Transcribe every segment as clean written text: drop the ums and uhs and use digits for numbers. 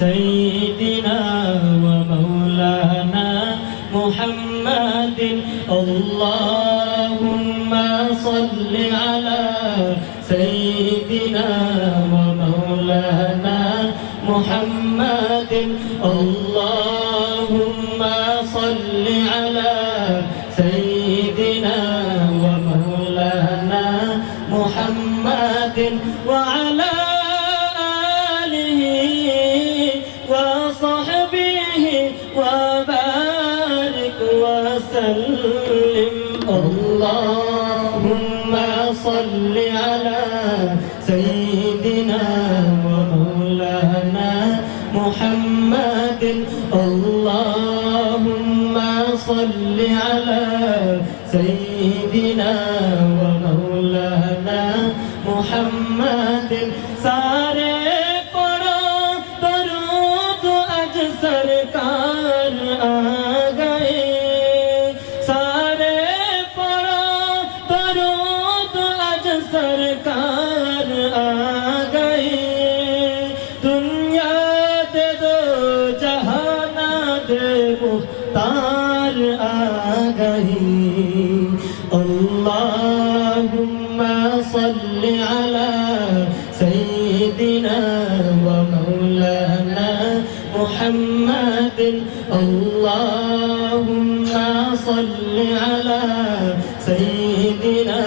سيدنا ومولانا محمد اللهم صل على سيدنا ومولانا محمد اللهم صل على سيدنا ومولانا محمد وعلى آله وصحبه وبارك وسلم اللهم صل على سيدنا ومولانا محمد اللهم صل على سيدنا ومولانا محمد सारे पढ़ो दरूद अज सरकार आ गए सारे पढ़ो दरूद अज सरकार आ गए दुनिया दे दो जहाना दे मुख्तार आ गई अल्लाहुम्मा सल्लि अला سيدنا ومولانا محمد اللهم صل على سيدنا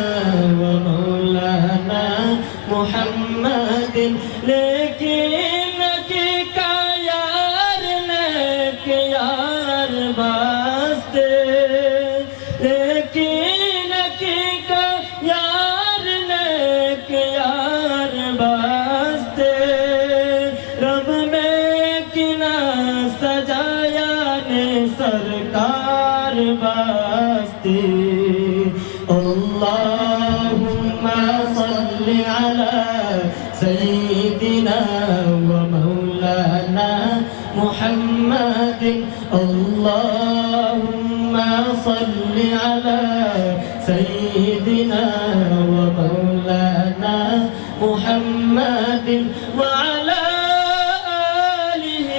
ومولانا محمد लेकिन की का यार लेके यार वास्ते लेकिन की का यार लेके यार वास्ते रब में किना सजाया ने सरकार वास्ते अल्लाहुम्मा सल्लि अला सय्यिदिना व मौलाना मुहम्मद अल्लाहुम्मा सल्लि अला सय्यिदिना व मौलाना محمد وعلى آله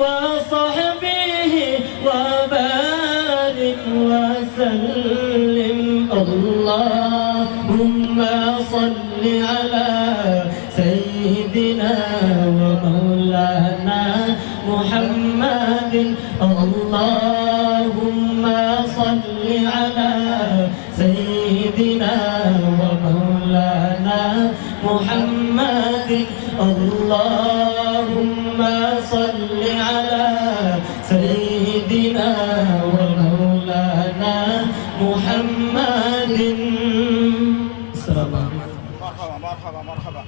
وصحبه وبارك وسلم اللهم صل على سيدنا ومولانا محمد اللهم صل على سيدنا ومولانا محمد اللهم صل على سيدنا ومولانا محمد السلام عليكم مرحبا مرحبا مرحبا